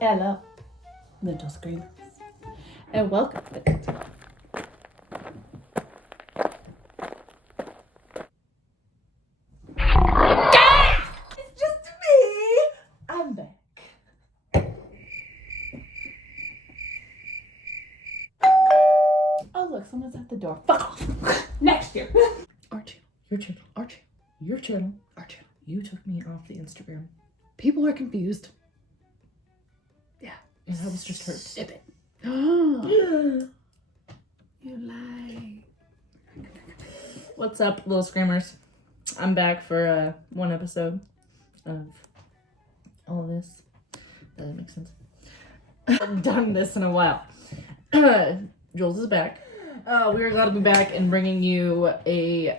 Hello, mental screamers, and welcome. It's just me. I'm back. Oh look, someone's at the door. Fuck off. Next year. Our channel, your channel, our channel, your channel, our channel. You took me off the Instagram. People are confused. Yeah. And I was just hurt. Sip it. You lie. What's up, little screamers? I'm back for one episode of all of this. Does that make sense? I haven't done this in a while. Jules is back. We are glad to be back and bringing you a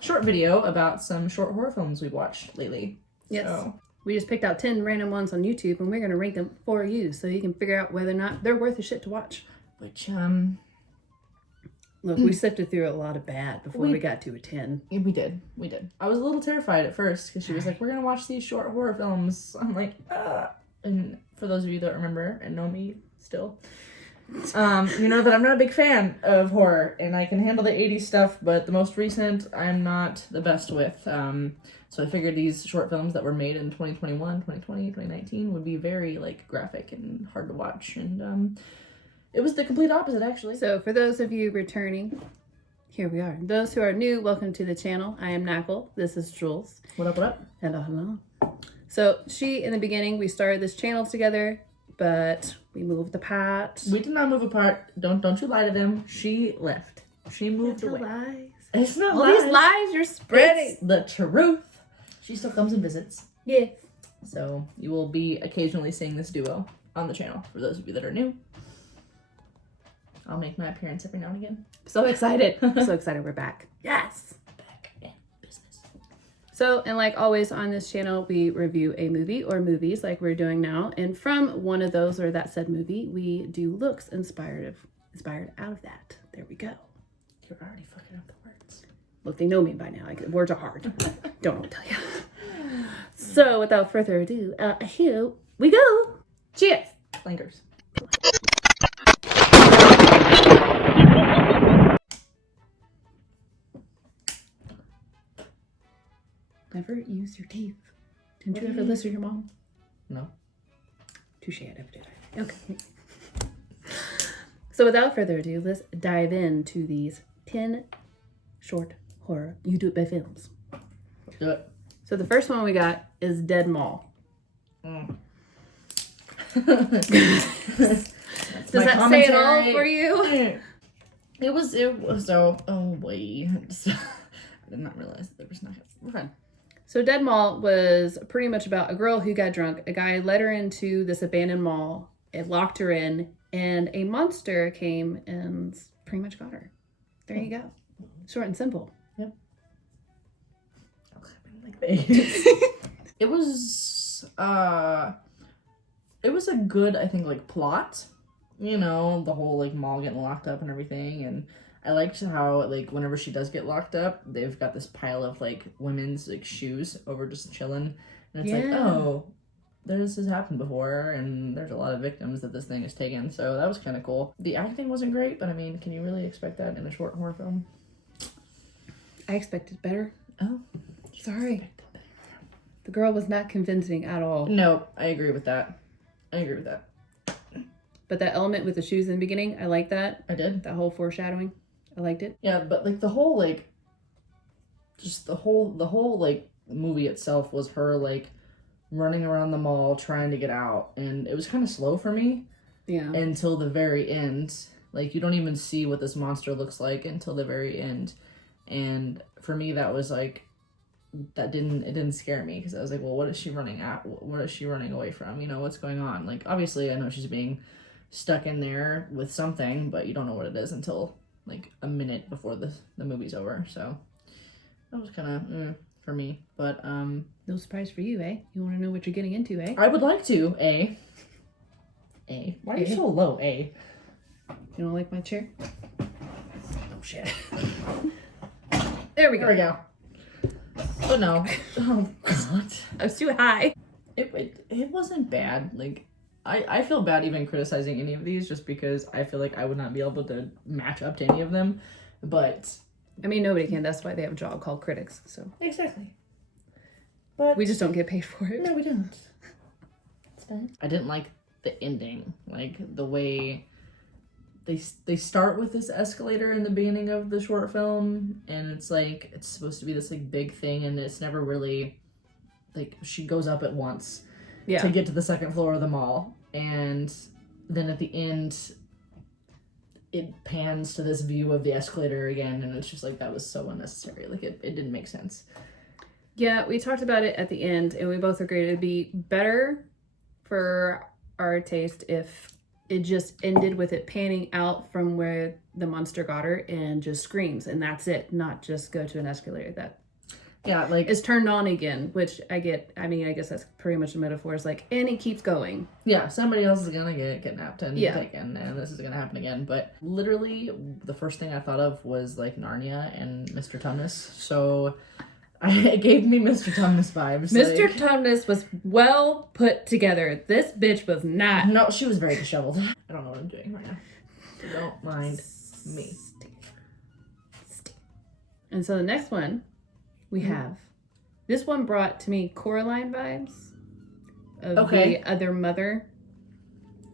short video about some short horror films we've watched lately. Yes. So, we just picked out 10 random ones on YouTube and we're going to rank them for you so you can figure out whether or not they're worth the shit to watch. which, Look, we sifted through a lot of bad before we got to a 10. yeah, we did. I was a little terrified at first because she was like, we're going to watch these short horror films. I'm like, And for those of you that remember and know me still, you know that I'm not a big fan of horror and I can handle the 80s stuff, but the most recent I'm not the best with. So I figured these short films that were made in 2021, 2020, 2019 would be very like graphic and hard to watch. And it was the complete opposite, actually. So for those of you returning, here we are. Those who are new, welcome to the channel. I am Knuckle. This is Jules. What up, what up? Hello, hello. So in the beginning, we started this channel together, but we moved apart. We did not move apart. Don't you lie to them. She left. She moved away. Lies. It's not All lies. these lies you're spreading. It's the truth. She still comes and visits. Yeah. So you will be occasionally seeing this duo on the channel. For those of you that are new, I'll make my appearance every now and again. So excited. So excited we're back. Yes. Back in business. So, and like always on this channel, we review a movie or movies like we're doing now. And from one of those or that said movie, we do looks inspired out of that. There we go. You're already fucking up the words. Look, they know me by now. Like, words are hard. Don't know what to tell you. So, without further ado, here we go. Cheers. Clankers. Never use your teeth. Didn't you ever listen to your mom? No. Touche, I never did. Okay. So without further ado, let's dive into these 10 short horror YouTube films. Let's do it. So the first one we got is Dead Mall. Mm. Does that say it all for you? It was so, oh boy. I did not realize that there was not, we're fine. So Dead Mall was pretty much about a girl who got drunk. A guy led her into this abandoned mall. It locked her in, and a monster came and pretty much got her. There you go. Short and simple. Yep. Like it was a good, I think, like plot. You know, the whole like mall getting locked up and everything, and I liked how like whenever she does get locked up, they've got this pile of like women's like shoes over just chilling, and it's like, oh, this has happened before, and there's a lot of victims that this thing has taken, so that was kind of cool. The acting wasn't great, but I mean, can you really expect that in a short horror film? I expected better. Oh, sorry. The girl was not convincing at all. No, I agree with that. But that element with the shoes in the beginning, I like that. I did. That whole foreshadowing. I liked it. Yeah, but like the whole like just the whole like movie itself was her like running around the mall trying to get out, and it was kind of slow for me. Yeah. Until the very end. Like you don't even see what this monster looks like until the very end. And for me that was like it didn't scare me because I was like, well, what is she running at? What is she running away from? You know, what's going on? Like obviously I know she's being stuck in there with something, but you don't know what it is until like a minute before the movie's over. So that was kind of for me, but no surprise for you, eh? You want to know what you're getting into, eh? I would like to. Why are you so low? You don't like my chair? Oh shit. There we go. But no. Oh god. I was too high. It wasn't bad. Like I feel bad even criticizing any of these just because I feel like I would not be able to match up to any of them. But I mean, nobody can. That's why they have a job called critics. So exactly. But we just don't get paid for it. No, we don't. It's fine. I didn't like the ending, like the way they start with this escalator in the beginning of the short film, and it's like it's supposed to be this like big thing, and it's never really like she goes up at once to get to the second floor of the mall, and then at the end it pans to this view of the escalator again, and it's just like that was so unnecessary. Like it didn't make sense. Yeah, we talked about it at the end, and we both agreed it'd be better for our taste if it just ended with it panning out from where the monster got her and just screams, and that's it. Not just go to an escalator that like is turned on again, which I get. I mean, I guess that's pretty much the metaphor. It's like, and it keeps going. Yeah, somebody else is gonna get kidnapped and taken, and this is gonna happen again. But literally, the first thing I thought of was like Narnia and Mr. Tumnus. So it gave me Mr. Tumnus vibes. Mr. Tumnus was well put together. This bitch was not. No, she was very disheveled. I don't know what I'm doing right now. Don't mind me. And so the next one we have, this one brought to me Coraline vibes of the other mother.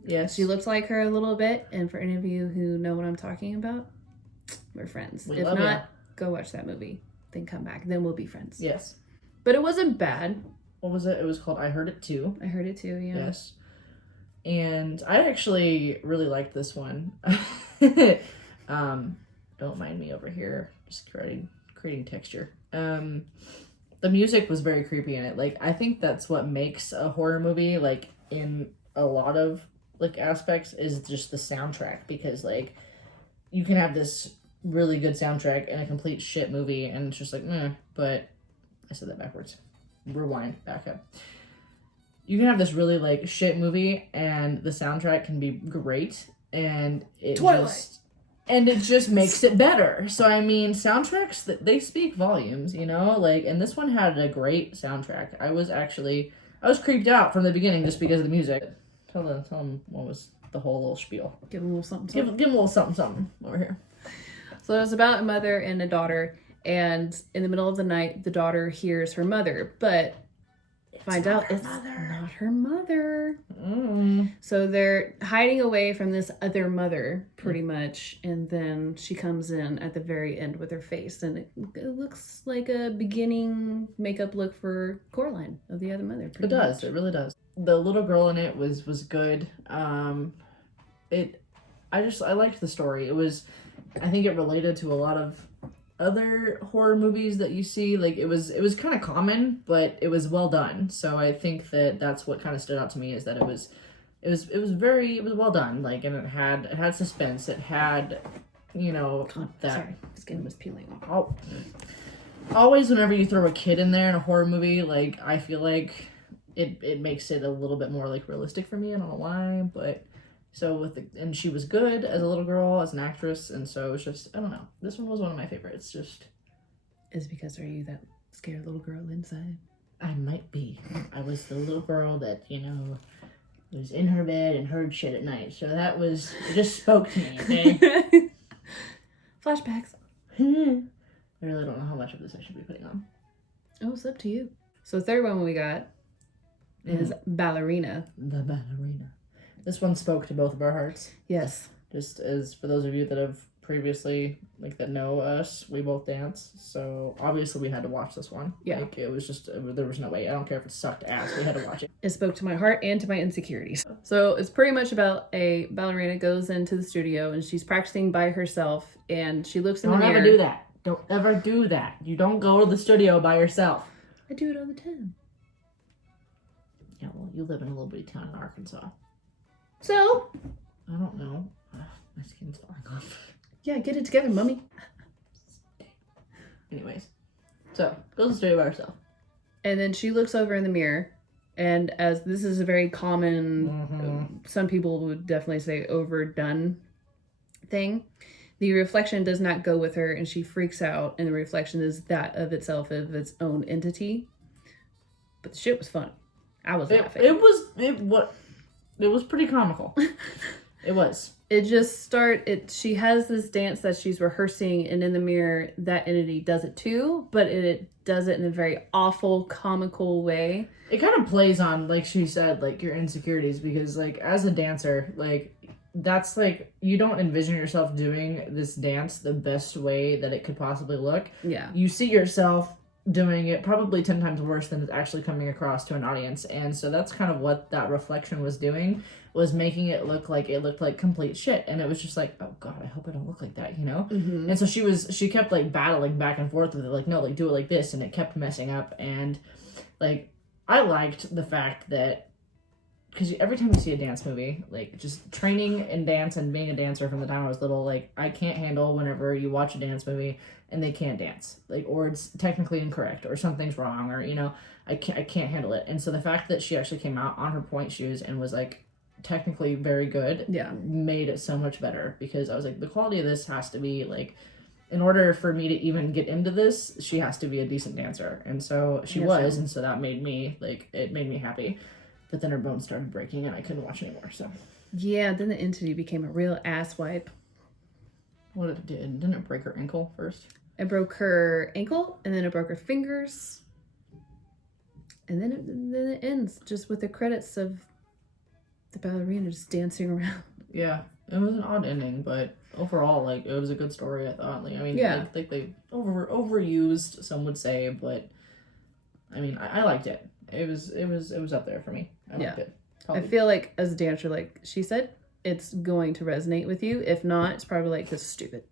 Yes. She looks like her a little bit, and for any of you who know what I'm talking about, we're friends. If not, go watch that movie. Then come back. Then we'll be friends. Yes. But it wasn't bad. What was it? It was called I Heard It Too. I Heard It Too, yeah. Yes. And I actually really liked this one. Don't mind me over here. Just creating texture. The music was very creepy in it. Like, I think that's what makes a horror movie, like, in a lot of, like, aspects, is just the soundtrack. Because, like, you can have this really good soundtrack and a complete shit movie, and it's just like, meh. But I said that backwards. Rewind, back up. You can have this really like shit movie, and the soundtrack can be great, and it just makes it better. So I mean, soundtracks they speak volumes, you know. Like, and this one had a great soundtrack. I was creeped out from the beginning just because of the music. Tell them what was the whole little spiel. Give them a little something. Give them a little something over here. So it was about a mother and a daughter, and in the middle of the night, the daughter hears her mother, but finds out it's not her mother. So they're hiding away from this other mother, pretty much, and then she comes in at the very end with her face, and it looks like a beginning makeup look for Coraline of the other mother. It does. It really does. The little girl in it was good. I liked the story. I think it related to a lot of other horror movies that you see. Like, it was kind of common, but it was well done. So I think that's what kind of stood out to me, is that it was well done. Like, and it had suspense. It had, you know, sorry, skin was peeling off. Oh, always whenever you throw a kid in there in a horror movie, like, I feel like it makes it a little bit more like realistic for me. I don't know why, but. So and she was good as a little girl, as an actress, and so it's just, I don't know. This one was one of my favorites. Is because are you that scared little girl inside? I might be. I was the little girl that, you know, was in her bed and heard shit at night. So it just spoke to me, okay? Flashbacks. I really don't know how much of this I should be putting on. Oh, it's up to you. So the third one we got is Ballerina. The Ballerina. This one spoke to both of our hearts. Yes. Just as for those of you that have previously, like, that know us, we both dance. So obviously we had to watch this one. Yeah. Like, it was just, there was no way. I don't care if it sucked ass. We had to watch it. It spoke to my heart and to my insecurities. So it's pretty much about a ballerina goes into the studio and she's practicing by herself, and she looks in the mirror. Don't ever do that. Don't ever do that. You don't go to the studio by yourself. I do it all the time. Yeah, well, you live in a little bitty town in Arkansas. So? I don't know. My skin's falling off. Yeah, get it together, mummy. Anyways. So, goes to the studio by herself. And then she looks over in the mirror, and as this is a very common, some people would definitely say overdone thing, the reflection does not go with her, and she freaks out, and the reflection is that of itself, of its own entity. But the shit was fun. I was laughing. pretty comical. It was. She has this dance that she's rehearsing, and in the mirror, that entity does it too, but it does it in a very awful, comical way. It kind of plays on, like she said, like your insecurities, because like as a dancer, like that's like you don't envision yourself doing this dance the best way that it could possibly look. Yeah. You see yourself doing it probably 10 times worse than it's actually coming across to an audience, and so that's kind of what that reflection was doing, was making it looked like complete shit. And it was just like, oh god, I hope I don't look like that, you know. Mm-hmm. And so she kept like battling back and forth with it, like, no, like do it like this, and it kept messing up. And like I liked the fact that, because every time you see a dance movie, like just training in dance and being a dancer from the time I was little, like I can't handle whenever you watch a dance movie and they can't dance, like, or it's technically incorrect or something's wrong, or, you know, I can't handle it. And so the fact that she actually came out on her point shoes and was like technically very good, yeah, made it so much better, because I was like, the quality of this has to be like, in order for me to even get into this, she has to be a decent dancer. And so she was, and so that made me like, it made me happy. But then her bones started breaking and I couldn't watch anymore, so. Yeah, then the entity became a real asswipe. What it did? Didn't it break her ankle first? It broke her ankle, and then it broke her fingers. And then it ends just with the credits of the ballerina just dancing around. Yeah, it was an odd ending, but overall, like, it was a good story, I thought. Like, I mean, yeah. like they overused, some would say, but I mean, I liked it. It was up there for me. I liked it. I feel like as a dancer, like she said, it's going to resonate with you. If not, it's probably like, this is stupid.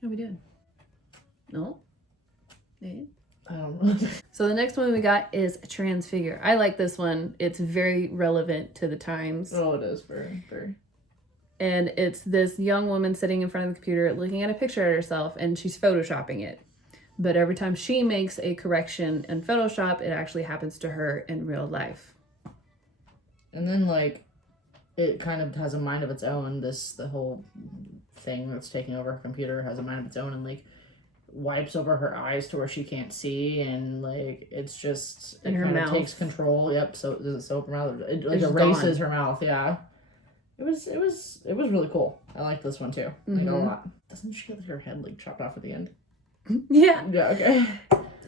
How are we doing? No? Yeah. I don't know. So the next one we got is Transfigure. I like this one. It's very relevant to the times. Oh, it is very, very. And it's this young woman sitting in front of the computer looking at a picture of herself, and she's photoshopping it. But every time she makes a correction in Photoshop, it actually happens to her in real life. And then, like, it kind of has a mind of its own. The whole thing that's taking over her computer has a mind of its own, and, like, wipes over her eyes to where she can't see, and, like, it's just, it kind of takes control. Yep, so does it soap her mouth? It, like, erases her mouth, yeah. It was really cool. I like this one, too. Like, a lot. Doesn't she get her head, like, chopped off at the end? Yeah. Yeah, okay.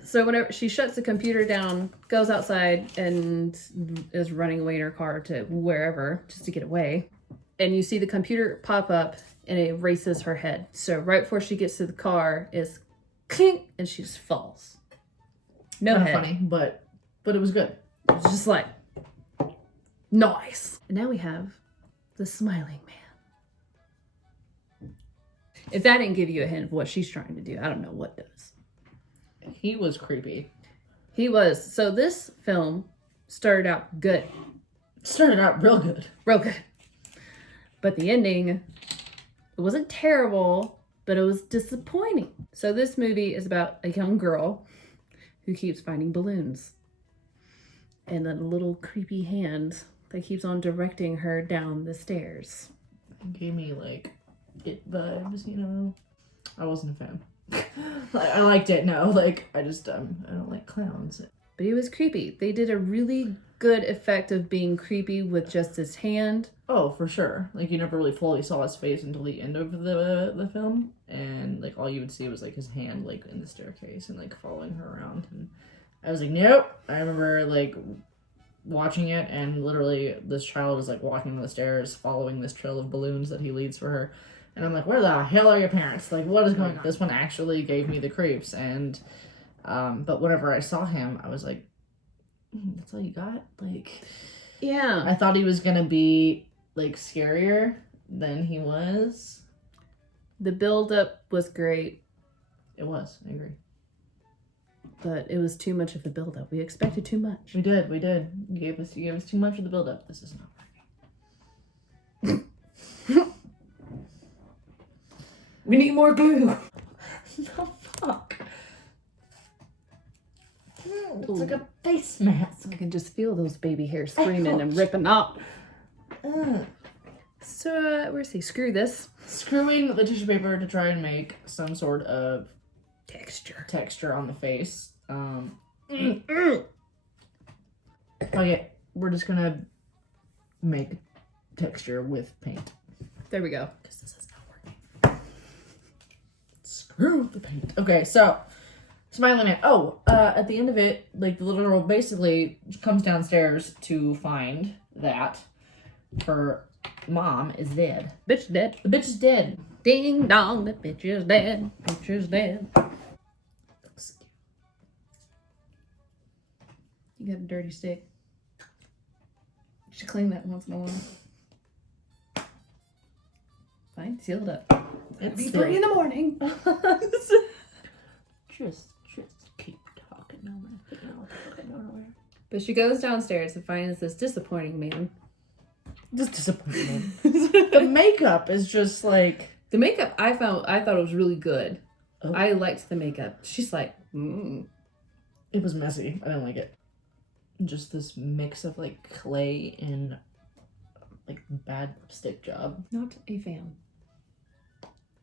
So whenever she shuts the computer down, goes outside, and is running away in her car to wherever, just to get away. And you see the computer pop up, and it erases her head. So right before she gets to the car, is clink, and she just falls. No Kind of head. funny, but it was good. It's just like, nice. And now we have the smiling man. If that didn't give you a hint of what she's trying to do, I don't know what does. He was creepy. He was. So this film started out good. Started out real good. Real good. But the ending, it wasn't terrible, but it was disappointing. So this movie is about a young girl who keeps finding balloons. And a little creepy hand that keeps on directing her down the stairs. It gave me, like, it vibes, you know. I wasn't a fan. I liked it, no. Like, I just, I don't like clowns. But he was creepy. They did a really good effect of being creepy with just his hand. Oh, for sure. Like, you never really fully saw his face until the end of the film. And, like, all you would see was, like, his hand, like, in the staircase and, like, following her around. And I was like, nope. I remember, like, watching it, and literally this child is, like, walking down the stairs following this trail of balloons that he leads for her. And I'm like, where the hell are your parents? Like, what is going on? This one actually gave me the creeps. And, but whenever I saw him, I was like, that's all you got? Like, yeah. I thought he was gonna be, like, scarier than he was. The build-up was great. It was, I agree. But it was too much of the build-up. We expected too much. We did. You gave us too much of the build-up. This is not working. We need more glue. No, fuck. It's like a face mask. I can just feel those baby hairs screaming and ripping up. So, we're saying, screw this. Screwing the tissue paper to try and make some sort of texture on the face. Okay, we're just gonna make texture with paint. There we go. Because this is not working. Screw the paint. Okay, so Smiley Man. Oh, at the end of it, like the little girl basically comes downstairs to find that her mom is dead. Bitch is dead. The bitch is dead. Ding dong, the bitch is dead. Bitch is dead. You got a dirty stick. You should clean that once in a while. Fine, seal it up. It's 3 in the morning. just keep talking. No, man. No, nowhere. But she goes downstairs and finds this disappointing man. Just disappointing. The makeup is just like The makeup I thought it was really good. Oh. I liked the makeup. She's like, It was messy. I didn't like it. Just this mix of like clay and like bad stick job. not a fan.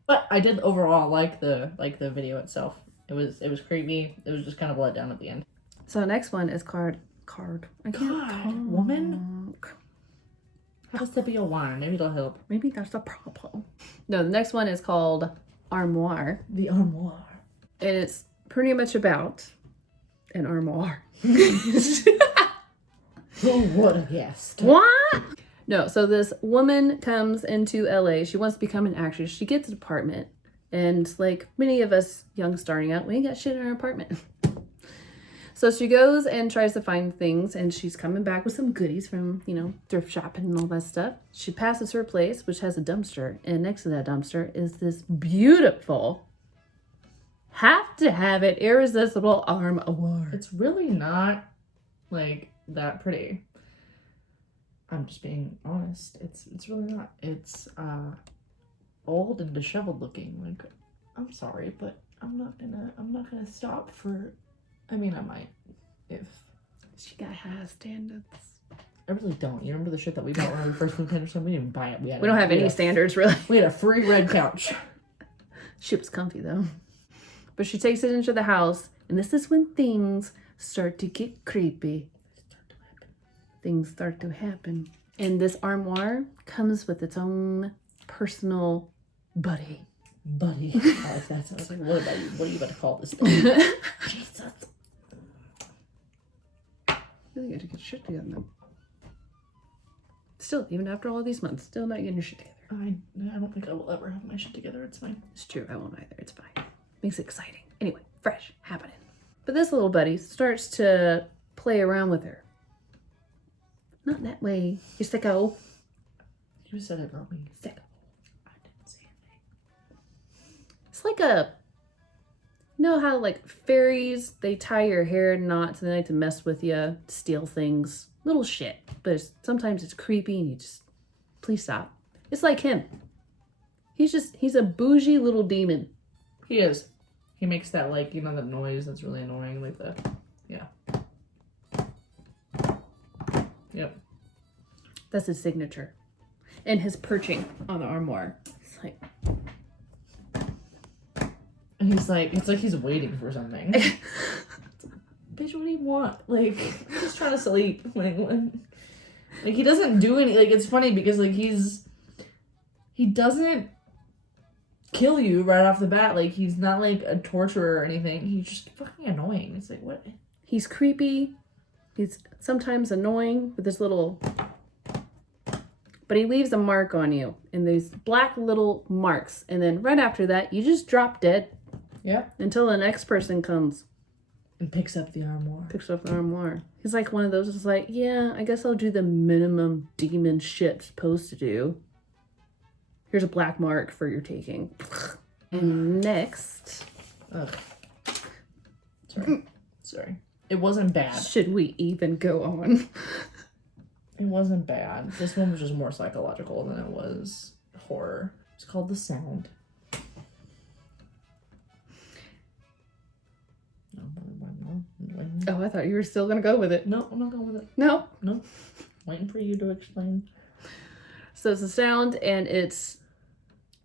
But I did overall like the video itself. It was creepy. It was just kind of let down at the end. So the next one is card. I can't God, woman. Has to be a wine. Maybe it'll help. Maybe that's the problem. No, the next one is called Armoire. The armoire. And it's pretty much about an armoire. Who would have guessed? What? No, so this woman comes into LA. She wants to become an actress. She gets an apartment. And like many of us young starting out, we ain't got shit in our apartment. So she goes and tries to find things, and she's coming back with some goodies from, thrift shopping and all that stuff. She passes her place, which has a dumpster, and next to that dumpster is this beautiful, have to have it, irresistible armoire. It's really not like that pretty. I'm just being honest. It's really not. It's old and disheveled looking. Like, I'm sorry, but I'm not gonna stop for. I mean, I might, if. She got high standards. I really don't. You remember the shit that we bought when we first moved in or something? We didn't buy it. We don't have any standards, really. We had a free red couch. Shit was comfy, though. But she takes it into the house, and this is when things start to get creepy. Things start to happen. And this armoire comes with its own personal buddy. Buddy. I like that. So I was like, what about you? What are you about to call this thing? Jesus. I think you have to get your shit together now. Still, even after all these months, still not getting your shit together. I don't think I will ever have my shit together. It's fine. It's true, I won't either. It's fine. Makes it exciting. Anyway, fresh, happening. But this little buddy starts to play around with her. Not that way, you sicko. You said it, not me. Sicko. I didn't say anything. It's like you know how like fairies, they tie your hair in knots and they like to mess with you, steal things, little shit. But sometimes it's creepy and you just, please stop. It's like him. He's a bougie little demon. He is. He makes that like, that noise that's really annoying, like the, yeah. Yep. That's his signature. And his perching on the armoire. It's like, and he's like, it's like he's waiting for something. Bitch, what do you want? Like, I'm just trying to sleep. Like he doesn't do any, like, it's funny because, like, he doesn't kill you right off the bat. Like, he's not, like, a torturer or anything. He's just fucking annoying. It's like, what? he's creepy. He's sometimes annoying with his little... But he leaves a mark on you. And these black little marks. And then right after that, you just drop dead. Yep. Until the next person comes. And picks up the armoire. Picks up the armoire. He's like one of those that's like, yeah, I guess I'll do the minimum demon shit supposed to do. Here's a black mark for your taking. And next... Ugh. Sorry. It wasn't bad. Should we even go on? It wasn't bad. This one was just more psychological than it was horror. It's called The Sound. Oh, I thought you were still going to go with it. No, I'm not going with it. No. No. Waiting for you to explain. So it's The Sound, and it's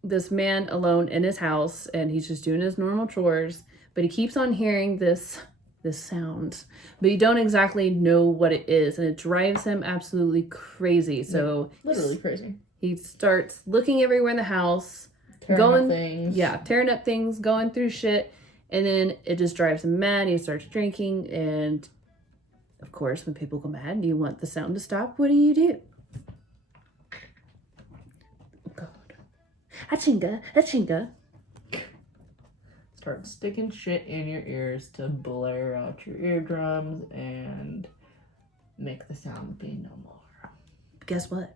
this man alone in his house, and he's just doing his normal chores, but he keeps on hearing this this sound, but you don't exactly know what it is, and it drives him absolutely crazy. So literally crazy. He starts looking everywhere in the house, Tearing up things. Yeah, tearing up things, going through shit, and then it just drives him mad. He starts drinking, and of course, when people go mad and you want the sound to stop, what do? Oh God. Achinga. Start sticking shit in your ears to blare out your eardrums and make the sound be no more. But guess what?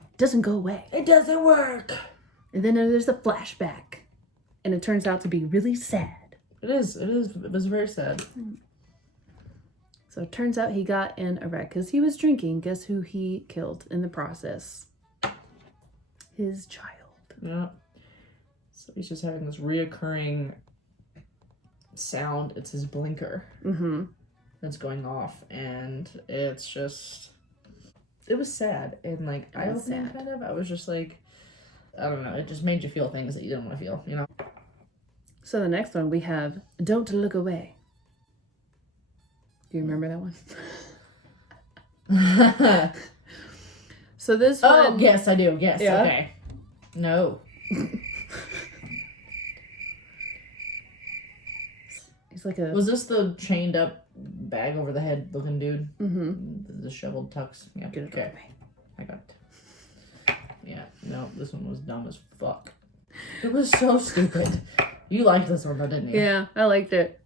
It doesn't go away. It doesn't work. And then there's the flashback. And it turns out to be really sad. It is. It was very sad. So it turns out he got in a wreck because he was drinking. Guess who he killed in the process? His child. Yeah. So he's just having this reoccurring sound. It's his blinker. Mm-hmm. That's going off. And it's just... It was sad. And, like, I was sad. Kind of. I was just like... I don't know. It just made you feel things that you didn't want to feel, you know? So the next one we have Don't Look Away. Do you remember that one? So this one... Oh, yes, I do. Yes, yeah. Okay. No. He's like a... Was this the chained up bag over the head looking dude? Mm-hmm. The shoveled tux? Yeah. Get it okay. I got it. Yeah. No, this one was dumb as fuck. It was so stupid. You liked this one though, didn't you? Yeah, I liked it.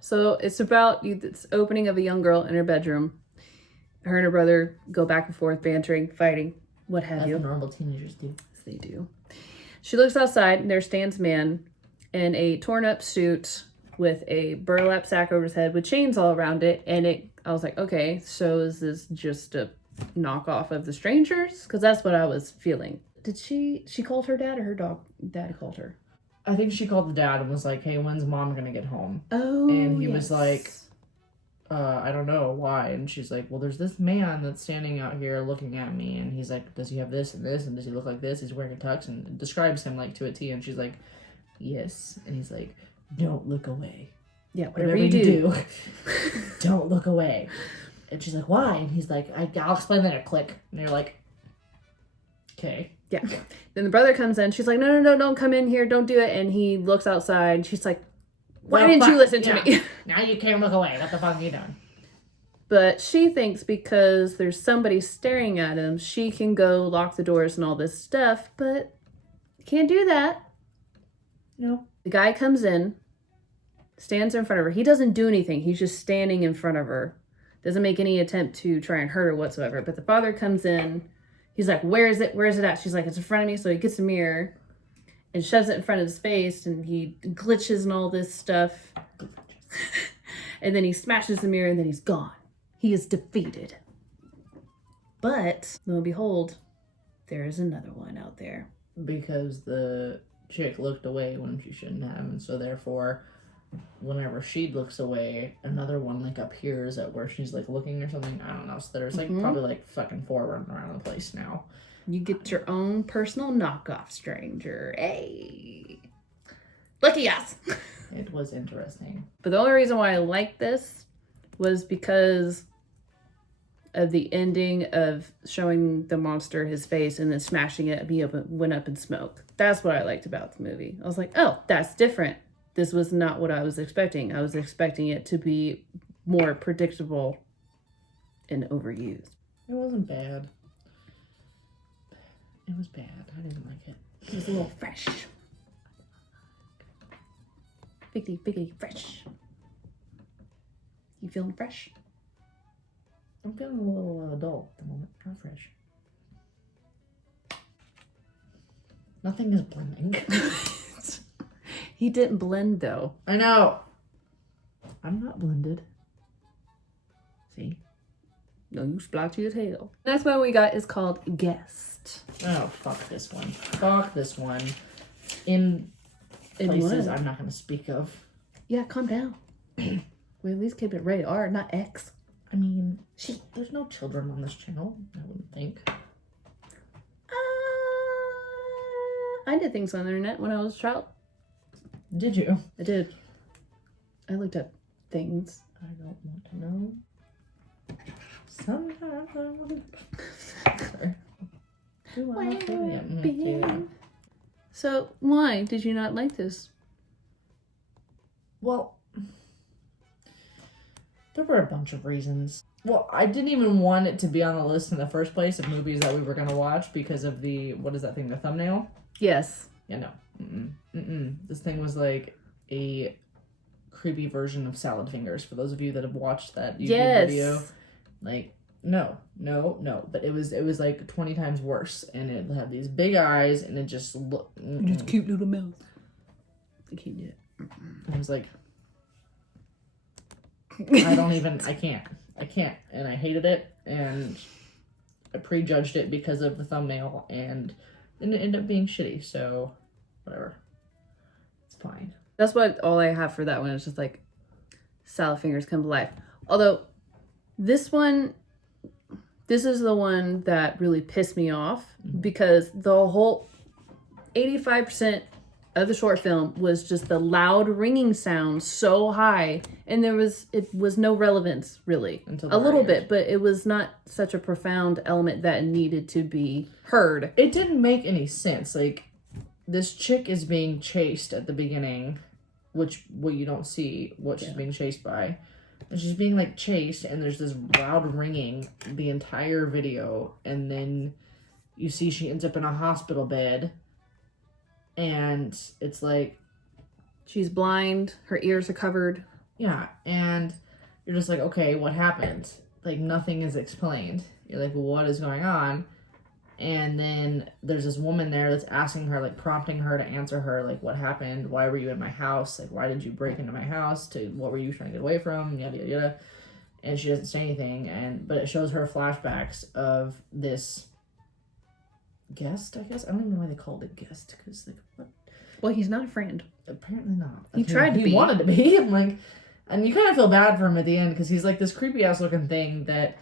So it's about this opening of a young girl in her bedroom. Her and her brother go back and forth, bantering, fighting, what have you. That's what normal teenagers do. Yes, they do. She looks outside, and there stands a man in a torn-up suit with a burlap sack over his head with chains all around it. And I was like, okay, so is this just a knockoff of The Strangers? Because that's what I was feeling. Did she called her dad, or her dad called her? I think she called the dad and was like, hey, when's mom gonna get home? Oh, and he was like, I don't know why. And she's like, well, there's this man that's standing out here looking at me. And he's like, does he have this and this? And does he look like this? He's wearing a tux, and describes him like to a T. And she's like, yes. And he's like, don't look away. Yeah, whatever you do. Don't look away. And she's like, why? And he's like, I'll explain later. Click. And you're like, okay. Yeah. Then the brother comes in. She's like, no, don't come in here. Don't do it. And he looks outside. She's like, why didn't you listen to me? Now you can't look away. What the fuck are you doing? But she thinks because there's somebody staring at him, she can go lock the doors and all this stuff. But can't do that. No. The guy comes in, stands in front of her. He doesn't do anything. He's just standing in front of her. Doesn't make any attempt to try and hurt her whatsoever. But the father comes in. He's like, where is it? Where is it at? She's like, it's in front of me. So he gets a mirror and shoves it in front of his face, and he glitches and all this stuff. And then he smashes the mirror, and then he's gone. He is defeated. But, lo and behold, there is another one out there. Because the chick looked away when she shouldn't have, and so therefore, whenever she looks away, another one like appears at where she's like looking or something. I don't know. So there's like probably like fucking 4 running around the place now. You get your own personal knockoff stranger. Hey, lucky us. It was interesting. But the only reason why I liked this was because of the ending of showing the monster his face and then smashing it and he went up in smoke. That's what I liked about the movie. I was like, oh, that's different. This was not what I was expecting. I was expecting it to be more predictable and overused. It wasn't bad. It was bad. I didn't like it. It was a little fresh. Bigly fresh. You feeling fresh? I'm feeling a little dull at the moment. Not fresh. Nothing is blending. He didn't blend though. I know. I'm not blended. See? No, you splotchy as hell. Next one we got is called Guest. Oh, fuck this one. Fuck this one. In places I'm not going to speak of. Yeah, calm down. We at least keep it rated R, not X. I mean, there's no children on this channel, I wouldn't think. I did things on the internet when I was a child. Did you? I did. I looked up things. I don't want to know. Sometimes I want to... Sorry. So, why did you not like this? Well, there were a bunch of reasons. Well, I didn't even want it to be on the list in the first place of movies that we were going to watch because of the, what is that thing, the thumbnail? Yes. Yeah, no. This thing was like a creepy version of salad fingers, for those of you that have watched that YouTube video. Like, no. But it was like 20 times worse, and it had these big eyes, and it just looked... And its cute little mouth. I can't do it. I was like... I can't. And I hated it, and I prejudged it because of the thumbnail, and then it ended up being shitty, so whatever. It's fine. That's what all I have for that one. It's just like salad fingers come to life. Although this is the one that really pissed me off because the whole 85% of the short film was just the loud ringing sound so high, and it was no relevance really. A little bit, but it was not such a profound element that needed to be heard. It didn't make any sense. Like, this chick is being chased at the beginning, which you don't see what she's being chased by. And she's being like chased, and there's this loud ringing the entire video, and then you see she ends up in a hospital bed, and it's like she's blind, her ears are covered. Yeah, and you're just like, okay, what happened? Like, nothing is explained. You're like, well, what is going on? And then there's this woman there that's asking her, like, prompting her to answer her, like, what happened? Why were you in my house? Like, why did you break into my house? What were you trying to get away from? Yada, yada, yada. And she doesn't say anything, but it shows her flashbacks of this guest, I guess. I don't even know why they called it guest, because, like, what? Well, he's not a friend. Apparently not. He tried to be. He wanted to be. I'm like, and you kind of feel bad for him at the end, because he's, like, this creepy-ass looking thing that...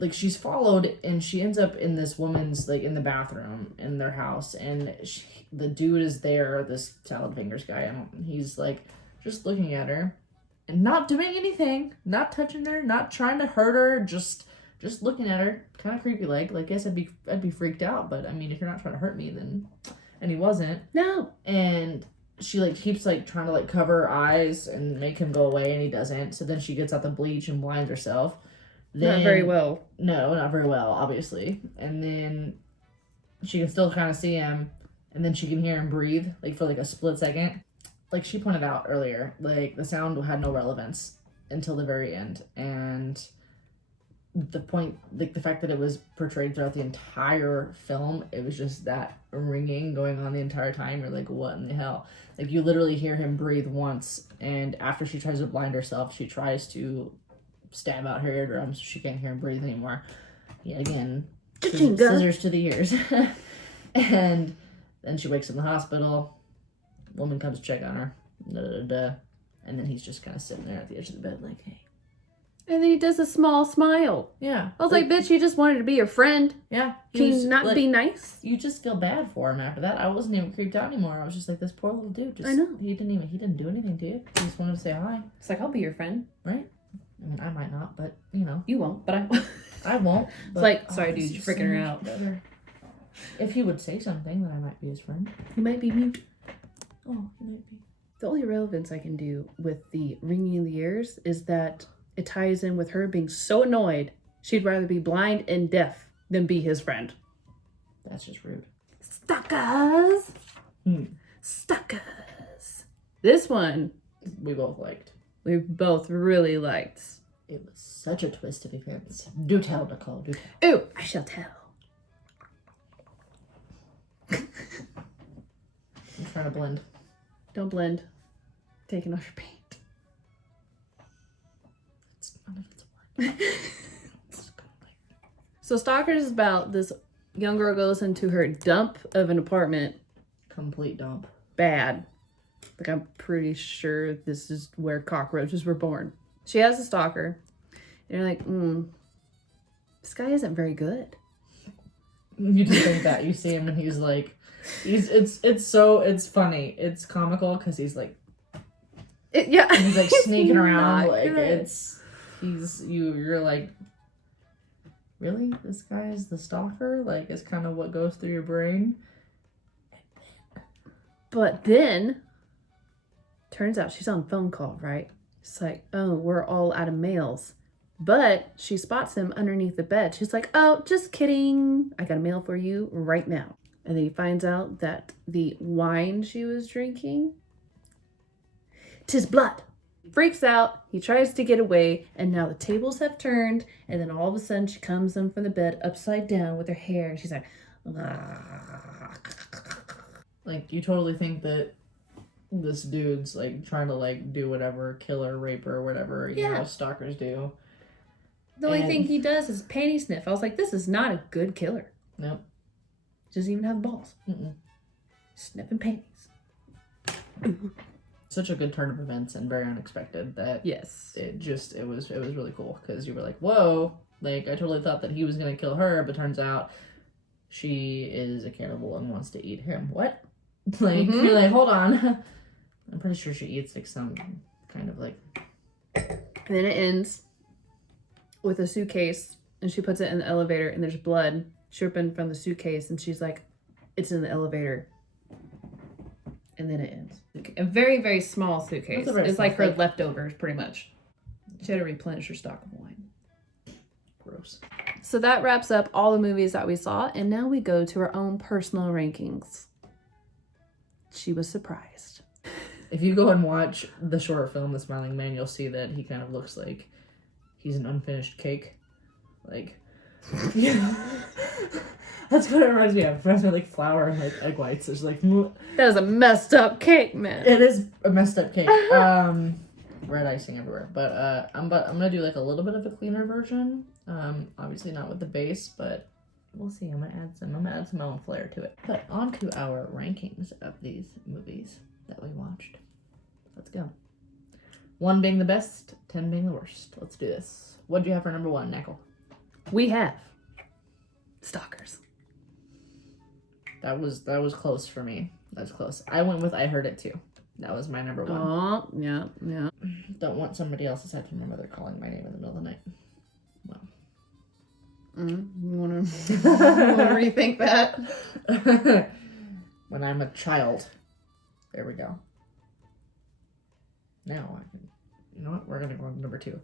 Like, she's followed, and she ends up in this woman's, like, in the bathroom in their house, and the dude is there, this salad fingers guy, he's, like, just looking at her, and not doing anything, not touching her, not trying to hurt her, just looking at her, kind of creepy like. I guess I'd be freaked out, but, I mean, if you're not trying to hurt me, then, and he wasn't. No. And she, like, keeps, like, trying to, like, cover her eyes and make him go away, and he doesn't, so then she gets out the bleach and blinds herself. Not very well. No, not very well, obviously. And then she can still kind of see him, and then she can hear him breathe, like, for, like, a split second. Like she pointed out earlier, like, the sound had no relevance until the very end. And the point, like, the fact that it was portrayed throughout the entire film, it was just that ringing going on the entire time. You're like, what in the hell? Like, you literally hear him breathe once, and after she tries to blind herself, she tries to stab out her eardrums so she can't hear him breathe anymore. Yet again, scissors to the ears. And then she wakes in the hospital. Woman comes to check on her. And then he's just kind of sitting there at the edge of the bed like, hey. And then he does a small smile. Yeah. I was like, bitch, you just wanted to be your friend. Yeah. Can you not be nice? You just feel bad for him after that. I wasn't even creeped out anymore. I was just like, this poor little dude. I know. He didn't do anything to you. He just wanted to say hi. It's like, I'll be your friend. Right? I mean, I might not, but, you know. You won't, but I won't. It's like, sorry, dude, you're freaking her out. Better. If he would say something, then I might be his friend. He might be mute. Oh, he might be. The only relevance I can do with the ringing in the ears is that it ties in with her being so annoyed she'd rather be blind and deaf than be his friend. That's just rude. Stalkers! Stalkers! This one... we both liked. We both really liked. It was such a twist of events. Do tell, Nicole. Do tell. Ooh, I shall tell. I'm trying to blend. Don't blend. Taking off your paint. None of it's work. So Stalkers is about this young girl goes into her dump of an apartment. Complete dump. Bad. Like, I'm pretty sure this is where cockroaches were born. She has a stalker. And you're like, this guy isn't very good. You just think that. You see him and he's like, it's funny. It's comical because he's like, Yeah. And he's like sneaking around, Not like good. you're like, really? This guy is the stalker? Like, it's kind of what goes through your brain. But then, turns out she's on phone call, right? It's like, oh, we're all out of mails. But she spots him underneath the bed. She's like, oh, just kidding. I got a mail for you right now. And then he finds out that the wine she was drinking, 'tis blood. Freaks out. He tries to get away. And now the tables have turned. And then all of a sudden she comes in from the bed upside down with her hair. And she's like, Like, you totally think that this dude's like trying to like do whatever, kill her, rape her, whatever, you know, stalkers do. the only thing he does is panty sniff. I was like, this is not a good killer. Nope. Doesn't even have balls. Mm-mm. Sniffing panties. Such a good turn of events and very unexpected that Yes. it was really cool because you were like, whoa, like I totally thought that he was gonna kill her, but turns out she is a cannibal and wants to eat him. What? Like, you're like, hold on. I'm pretty sure she eats like some kind of like. And then it ends with a suitcase, and she puts it in the elevator, and there's blood dripping from the suitcase, and she's like, it's in the elevator. And then it ends. A very, very small suitcase. That's a very It's small like her thing. leftovers, pretty much. She had to replenish her stock of wine. Gross. So that wraps up all the movies that we saw, and now we go to our own personal rankings. She was surprised. If you go and watch the short film, The Smiling Man, you'll see that he kind of looks like he's an unfinished cake. Like, yeah. That's what it reminds me of. It reminds me of like flour and like egg whites. It's like, That is a messed up cake, man. it is a messed up cake. Red icing everywhere. But I'm gonna do like a little bit of a cleaner version. Obviously not with the base, but we'll see. I'm gonna add some own flair to it. But on to our rankings of these movies that we watched. Let's go. 1 being the best, 10 being the worst. Let's do this. What'd you have for number 1, Knuckle? We have Stalkers. That was close for me. That was close. I went with I Heard It Too. That was my number 1. Oh, yeah. Don't want somebody else aside from my mother calling my name in the middle of the night. Well. You want to rethink that? When I'm a child. There we go. Now I can. You know what? We're gonna go on to number 2.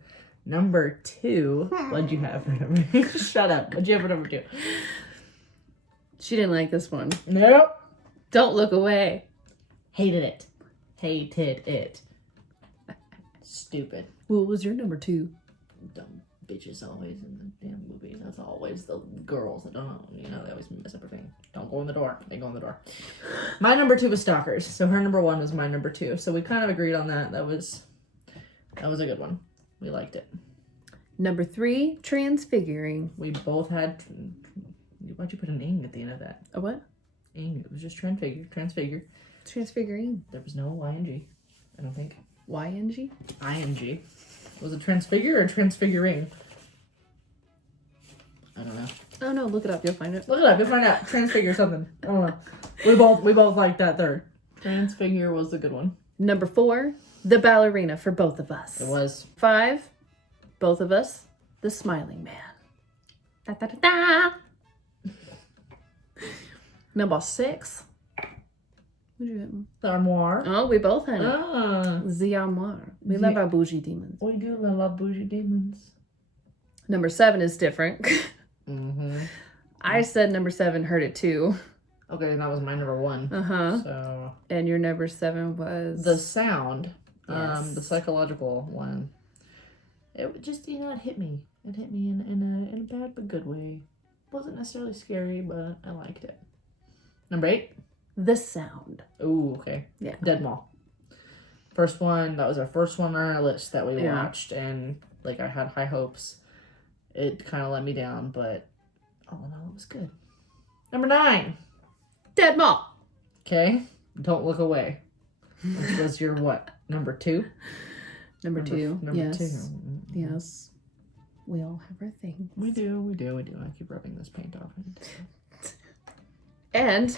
Number 2. What'd you have for number? Shut up. What'd you have for number 2? She didn't like this one. Nope. Don't look away. Hated it. Hated it. Stupid. What was your number 2? Dumb bitches always in the damn movies. That's always the girls that don't know. You know, they always mess up everything. Don't go in the door. They go in the door. My number 2 was Stalkers. So her number 1 was my number 2. So we kind of agreed on that. That was a good one. We liked it. Number 3, Transfiguring. We both had. Why'd you put an ing at the end of that? A what? Ing. It was just transfigure. Transfiguring. There was no ing. I don't think. YNG? Ing. Was it transfigure or transfiguring? I don't know. Oh no, look it up. You'll find it. Look it up. You'll find out. Transfigure something. I don't know. We both liked that third. Transfigure was the good one. Number 4, The Ballerina for both of us. It was. 5, both of us, The Smiling Man. Da, da, da, da. Number 6. What'd you get? The armoire. Oh, we both had it. Ah. The Armoire. We love our bougie demons. We do love bougie demons. Number 7 is different. Mm-hmm. I said number 7, Heard It Too. Okay, that was my number 1. Uh-huh. So And your number 7 was... the sound, Yes. the psychological one. It just, you know, it hit me. It hit me in a bad but good way. Wasn't necessarily scary, but I liked it. Number 8. The Sound. Ooh, okay. Yeah. Dead Mall. First one. That was our first one on our list that we Yeah. watched, and like I had high hopes. It kind of let me down, but oh no, it was good. Number 9. Dead Mall. Okay. Don't Look Away. Which was your what? Number 2. Number 2. Yes. 2. Yes. We all have our things. We do. I keep rubbing this paint off. And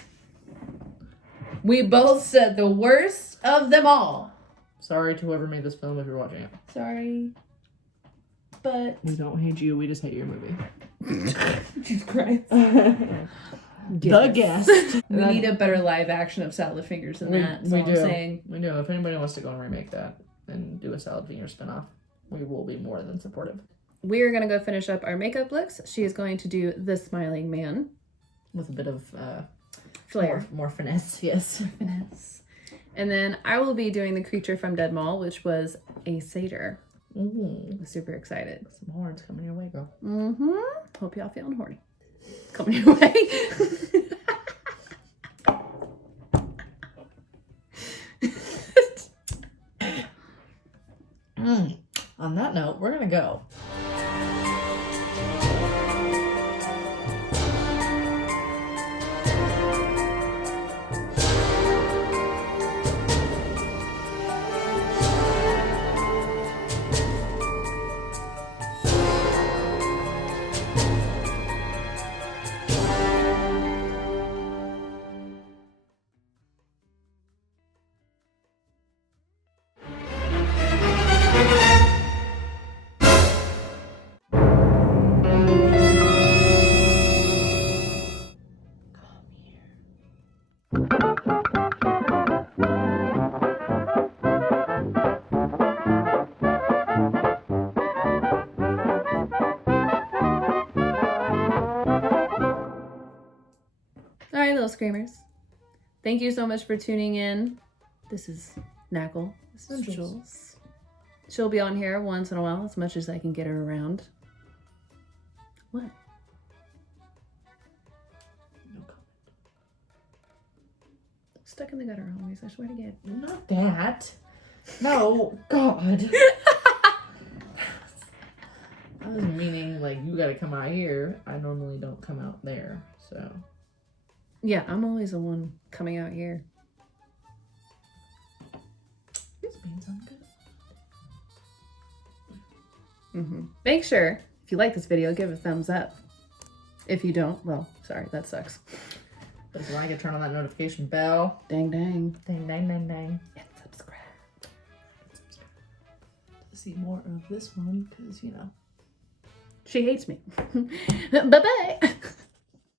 we both said the worst of them all. Sorry to whoever made this film if you're watching it. Sorry. But We don't hate you, we just hate your movie. Jesus Christ. The guest. We need a better live action of Salad Fingers than that. That's all I'm saying. We do. If anybody wants to go and remake that and do a Salad Fingers spinoff, we will be more than supportive. We are going to go finish up our makeup looks. She is going to do the smiling man. With a bit of Flair. More finesse, yes. Finesse. And then I will be doing the creature from Dead Mall, which was a satyr. Ooh. I'm super excited. Some horns coming your way, girl. Mm-hmm. Hope y'all feeling horny. Coming your way. On that note, we're gonna go. All right, little screamers. Thank you so much for tuning in. This is Knackle. This is Jules. She'll be on here once in a while, as much as I can get her around. What? No comment. Stuck in the gutter always, I swear to God. Not that. No, God. I was meaning, like, you gotta come out here. I normally don't come out there, so. Yeah, I'm always the one coming out here. This means I'm good. Make sure, if you like this video, give it a thumbs up. If you don't, well, sorry, that sucks. But if you like it, turn on that notification bell. Dang, dang. Dang, dang, dang, dang. And subscribe. To see more of this one, because, you know. She hates me. Bye-bye.